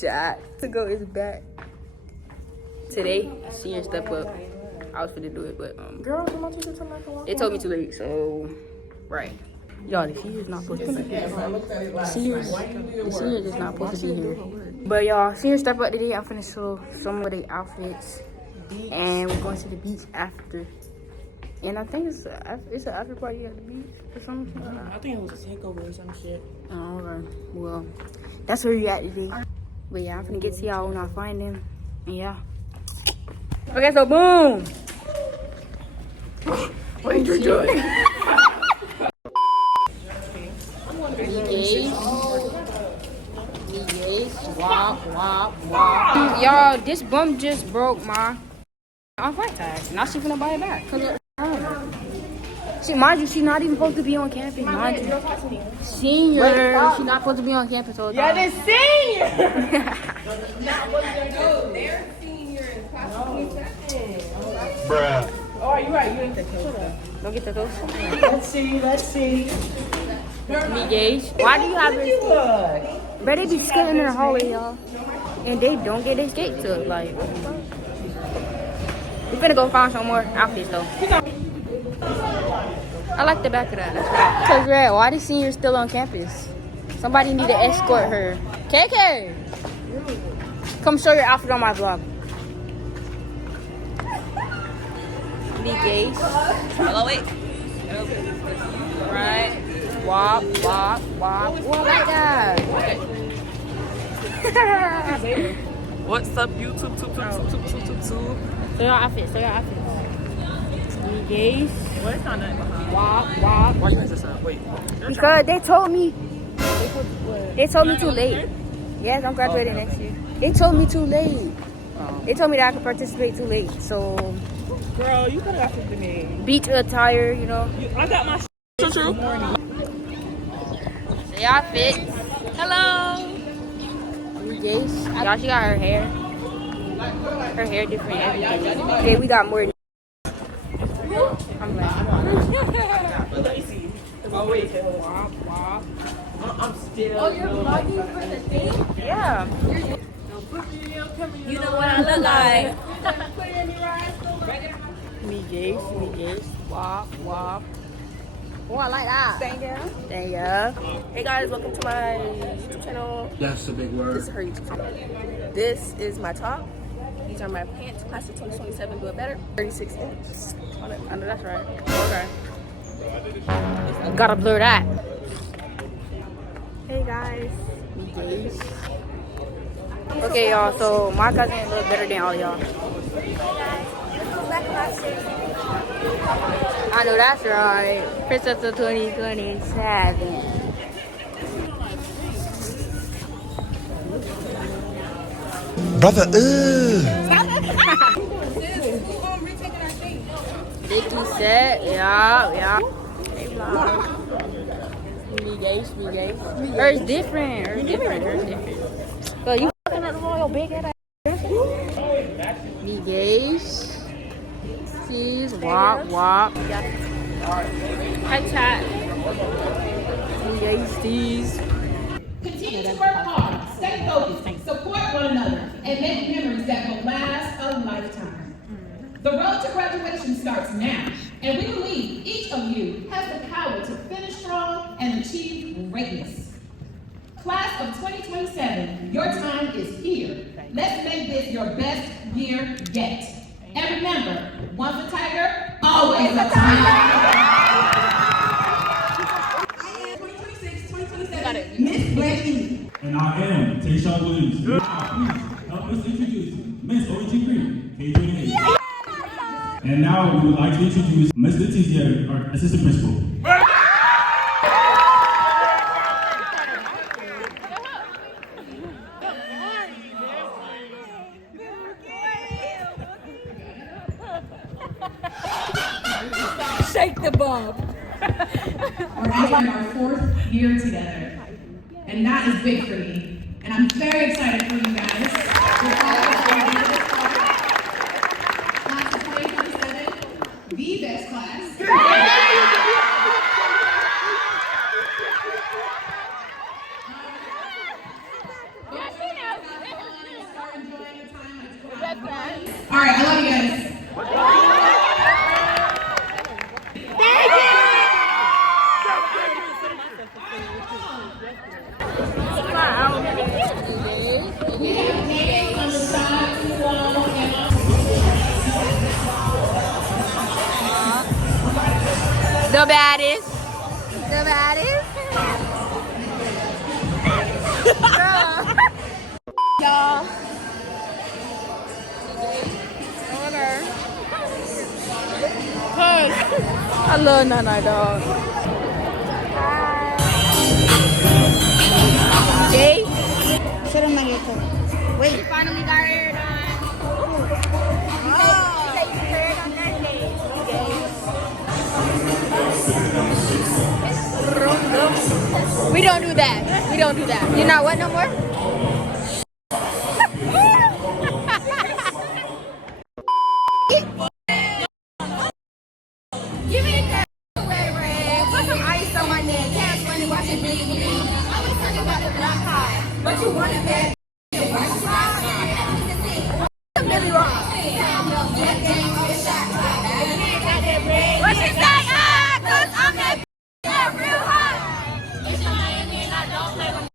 chat. To go is back. Today, senior step up. I was finna do it, but Girl, come on, teacher, come back and walk. they told me too late, so right. Y'all, the seniors not supposed to be here. The seniors is not supposed to be here. But y'all, senior step up today. I'm finna show some of the outfits, and we're going to the beach after. And I think it's an after party at the beach or something. I think it was a takeover or some shit. Oh, okay. Well, that's where we at today. But yeah, I'm finna get to y'all when I find them. And yeah. Okay, so boom. What did you do? Wop, wop, wop. Y'all, this bum just broke my on-flight tag. Now she finna buy it back. See, mind you, she not even supposed to be on campus. Mind you. Senior. She not supposed to be on campus all the time. Yeah, this senior. Not what they do. They're senior and possibly second. Bruh. Oh, you're right. You ain't the coach. Don't get the toast. Let's see. Me gauge. Why do you have it? Look. But they be skating in the hallway, y'all. And they don't get their skates up. Like, we finna go find some more outfits, though. I like the back of that. That's right. Cause Red, why the seniors still on campus? Somebody need to escort her. KK, come show your outfit on my vlog. Be gay. Hello, wait. Right. Wop, wop, wop. Oh, I like that. What's up, YouTube? Show your outfit. Be gay. What is on that behind? Wop, wop. Why you guys this up? Wait. Because they told me too late. Yes, I'm graduating next year. They told me too late. They told me that I could participate too late. So, Girl, you could have got something made. beach attire, you know. I got my true. Say outfit. Hello. Yes. Y'all, she got her hair. Her hair different. Everything. Okay, we got more. I'm like, Oh, wait. Wop, wop. I'm still. Oh, you're vlogging for the thing? yeah. You know what I look like. Me gays. Wop. Oh, I like that. Thank you. Hey guys, welcome to my YouTube channel. That's a big word. This is her YouTube channel. This is my top. These are my pants. Class of 2027, do it better. 36 inches. I know that's right. Okay. Gotta blur that. Hey guys. Me gays. Okay, y'all. So my cousin look better than all y'all. I know that's right. Princess of 2027. Brother, Big two set. Yeah. Hey, vlog. Me gays. Hers different. So you fucking at the royal big head. Me gays. Cheese. Wop. Hi chat. Me gays. Continue to work hard, stay focused, support one another, and make memories that will last a lifetime. The road to graduation starts now, and we believe each of you has the power to finish strong and achieve greatness. Class of 2027, your time is here. Let's make this your best year yet. And remember, once a tiger, always a tiger. 2026-2027, Miss Blakey. And I am Tayshawn Williams. Please help us introduce Miss Origin Green, K28. And now we would like to introduce Miss Letizia, our assistant principal. Shake the bomb. We're entering our 4th year together, and that is big for me. And I'm very excited for you guys. Class of 2027, the best class. The baddest. The baddest. Y'all. I love Nana, dog. Jay? Should have made it. Wait. We finally got hair done. Oh. You hair done Thursday. We don't do that. We don't do that. You're not what no more? Give me that red. Put some ice on my neck. Cash money, watch it big. I was talking about the black high, but you want it bad. Really wrong. What she say? Ah, cause I'm that real hot. It's a Miami and I don't play with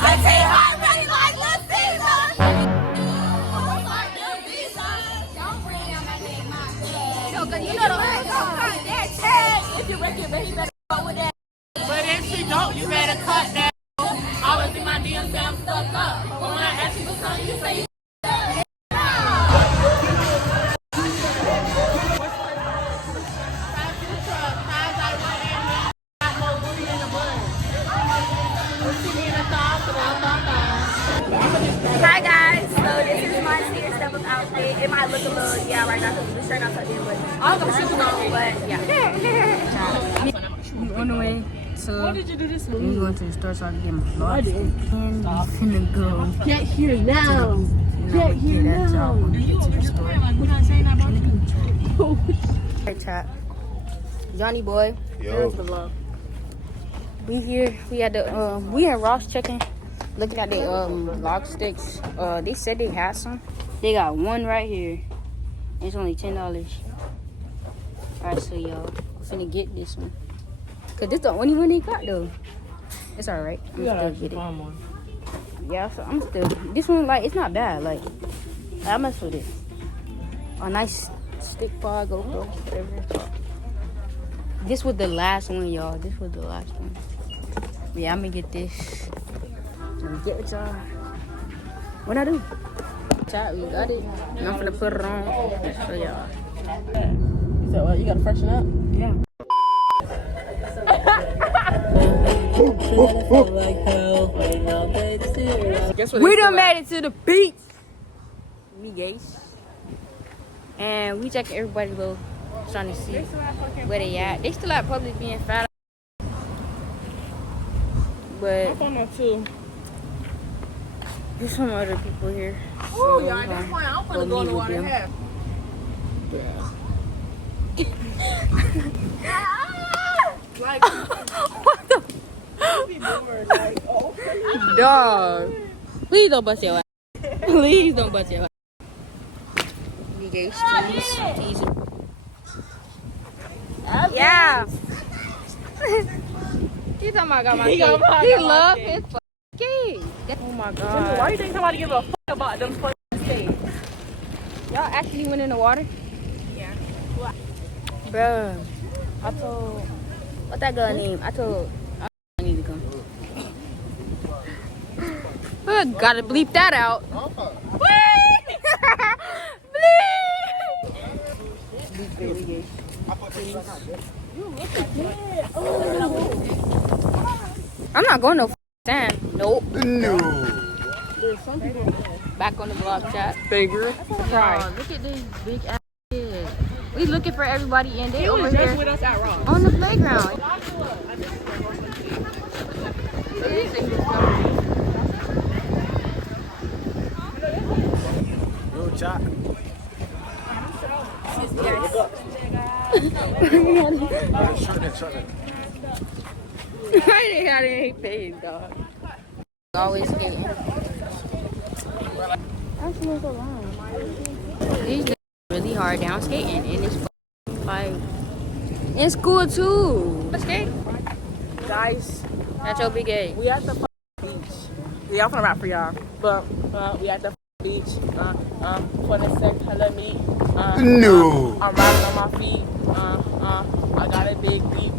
I say hi, ready like Lil Caesar. You know the way that tag. If you wreck it, baby, you better go with that. But if she don't, you better cut that. I was in my DMs and I'm stuck up. But when I ask you for something, you say you Hi guys, so this is my senior step up outfit. It might look a little, yeah, right now because we're straight out there, but I'm gonna shoot on, but yeah. We on the way to. What did you do this morning? We going to the store so I can get my vlog. And we finna go. get here now. Get here now. When we get to the store. Hey, chat. Johnny boy. Yo. We here. We had the we in Ross checking, looking at the log sticks. They said they had some. They got one right here. It's only $10. Alright, so y'all finna get this one. Cause this the only one they got though. It's alright. I'm still get it. Yeah, so I'm still. This one like it's not bad. Like I mess with it. A nice stick bar, GoPro, whatever. This was the last one, y'all. This was the last one. Yeah, I'm gonna get this. Let me get with y'all. What I do? Chat, we got it. And I'm gonna put it on for y'all. So what, you gotta freshen up? Yeah. We done made it to the beach. Me guys. And we checking everybody low, trying to see where they at. They still at public being fat. But there's some other people here. Oh, y'all, at this point, I'm gonna go in the water and have. Like, What the? be bored. Like, oh, Dog. Please don't bust your ass. Please don't bust your ass. You gave tease. Yeah. He's talking about got my kid. He love his kid. Oh my god. why do you think somebody give a fuck about them fucking skates? Y'all actually went in the water? Yeah. Bruh. I told what that girl name? I told I need to come. Gotta bleep that out. Bleep. I'm not going no time. Nope. No. Back on the vlog chat. Bigger. Y'all, look at these big ass kids. We looking for everybody and they He over was just here with us at Ross. on the playground. Yo, chat. Shut it. I ain't paid, dog. Always skating. That's so long. These niggas really hard down skating and it's like In school too. Let's skate. Guys, That's your big A. we at the beach. Yeah, I'm finna rap for y'all. But we at the beach. For the sec, hella me. No. I'm riding on my feet. I got a big beat.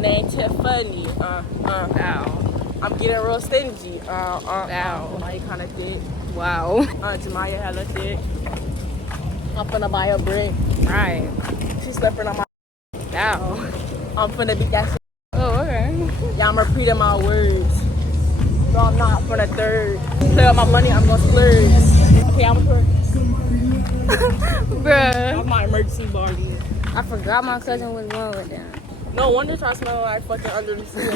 Name Tiffany. Wow. I'm getting real stingy. Wow. I kinda thick. Wow. Jamaya hella thick. I'm finna buy a brick. Right. She's slipping on my. Wow. I'm finna beat that shit. Oh, okay. Yeah, I'm repeating my words. No, I'm not for the third. Play with my money, I'm gonna splurge. Okay, I'm gonna Bruh. That's my emergency body. I forgot my cousin was going with them. No wonder I smell like fucking under the sea.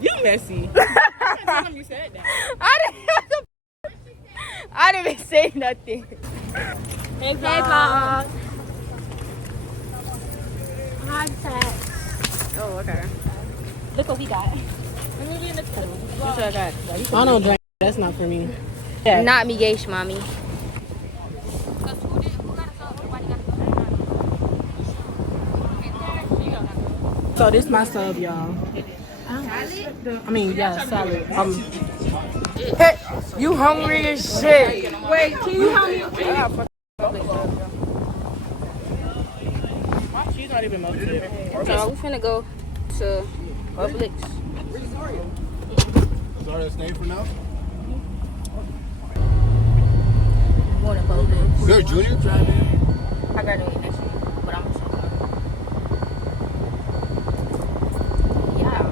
You messy. Time you said that. I didn't even say nothing. Hey, vlog. Oh, okay. Look what we got. That's what I got. I don't drink. That's not for me. Not me, gay mommy. So this my sub, y'all. I mean, yeah, salad. Hey, you hungry as shit? Wait, can you help me? My cheese not even melted. So we finna go to Publix. Sorry, that's name for now. Going to Publix. You're a junior? I graduate next year, but I'm just yeah.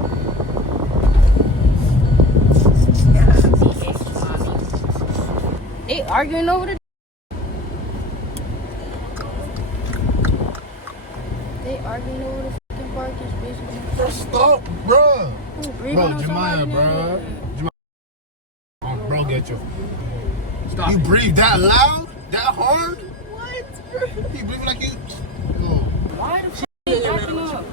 They arguing over the. They arguing over the fucking parking space. Bro, stop, bro. Breathing on Jemiah, somebody bro. now. Oh, bro, get you. Stop. You breathe that loud? That hard? What? You breathe like you. Oh. Why the fuck are you acting up?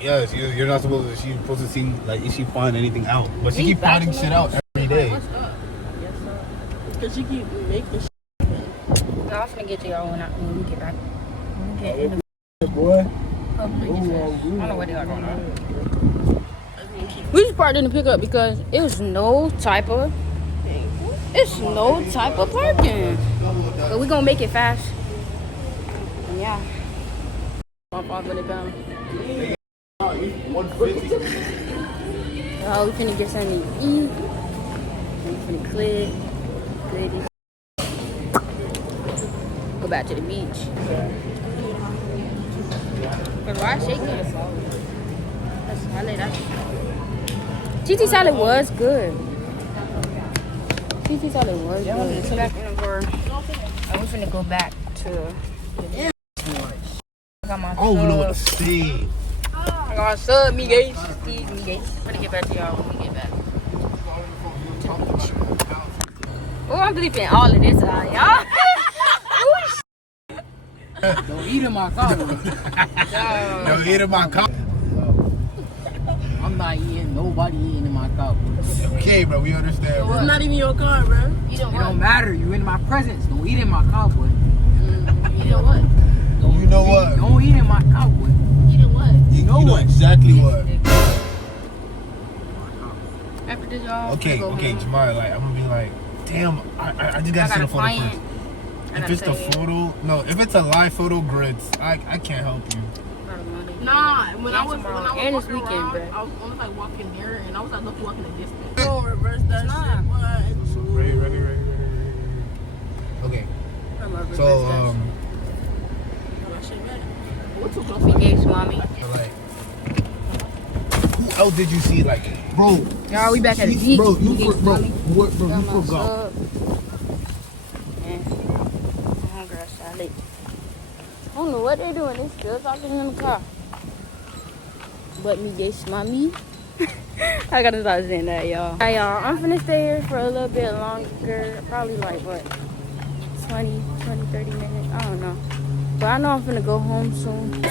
Yes, you're not supposed to. She's supposed to see like if she find anything out, but she Me keep finding backing shit up. out every day. What's up? Because she keep making shit. No, I'm finna get to y'all when we get back. When we get in the Boy. Publix. I don't know where they are right now. We just parked in the pickup because it was no type of parking. But we gonna make it fast. And yeah. I'm 5 minutes down. We finna get something to eat. We finna click. Good. Go back to the beach. But why shaking? That's salad. TT salad was good. TT salad was good. Back in the bar. I'm finna go back to. I got my I don't even know what to sub. say. I got my sub, me guys. I'm gonna get back to y'all when we get back. Oh, I'm bleeping all of this out, y'all. Don't eat in my car. Don't eat in my car. I'm not eating. Nobody eating in my car. Okay, bro, we understand. Bro. It's not even your car, bro. It don't matter. You in my presence. Don't eat in my car, boy. You know what? You know what? Don't eat in my car, boy. You know what? You know exactly what. After this, y'all. Okay, go okay, home. Jamaya, like I'm gonna be like, damn, I just gotta see the photo client. first. I If gotta it's the tell you. photo, no, if it's a live photo grids, I can't help you. Nah, when I was And it's walking weekend, around, bro. I was almost like walking near and I was like walking a distance. Don't reverse that Nah. shit. Ready. Okay, so What's too close? Engaged, mommy. like, who else did you see? Like, bro, Y'all, we back at the beach. bro, you Engaged, bro, mommy. what, bro, Got you my forgot. sub. And homegirl salad. I don't know what they're doing. They still talking in the car. But me, guess, mommy. I gotta stop saying that, y'all. Hey, y'all, I'm finna stay here for a little bit longer. Probably like, what, 20, 30 minutes? I don't know. But I know I'm finna go home soon. I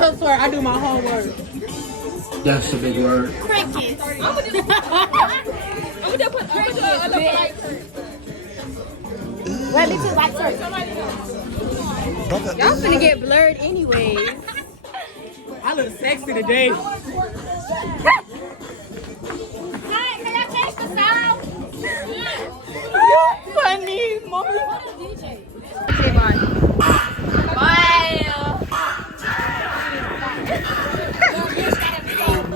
don't swear, I do my homework. That's a big word. I'm gonna put Wait, me too. Like, sorry. Y'all finna get blurred anyways. I look sexy today. Hey, can I change the sound? Funny, mommy. Say bye. Bye.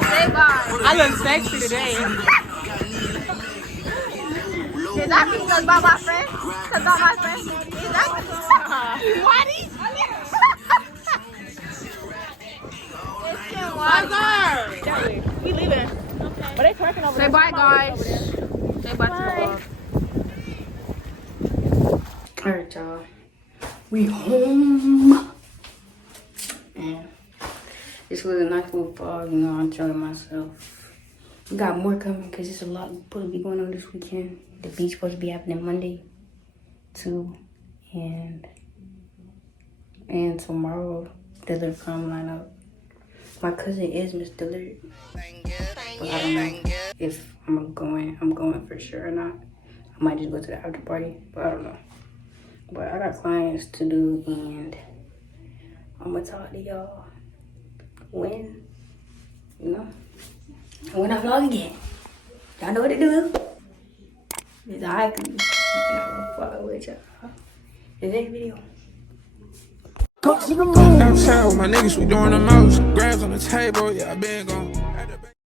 Say bye. I look sexy today. Exactly, because by my friend. Because by my friend. Exactly. What? We leaving. But they twerking over there. Say bye, guys. Say bye to the vlog. Alright, y'all. We home. And this was a nice little vlog. You know, I'm enjoying myself. We got more coming because there's a lot supposed to be going on this weekend. The beach supposed to be happening Monday, too. And tomorrow, Dillard come line up. My cousin is Miss Dillard. But I don't know if I'm going for sure or not. I might just go to the after party, but I don't know. But I got clients to do, and I'm gonna talk to y'all when I vlog again. Y'all know what to do. It's I can follow with y'all. The next video. Outside with my niggas, we doing the most. Grabs on the table, yeah, I been gone.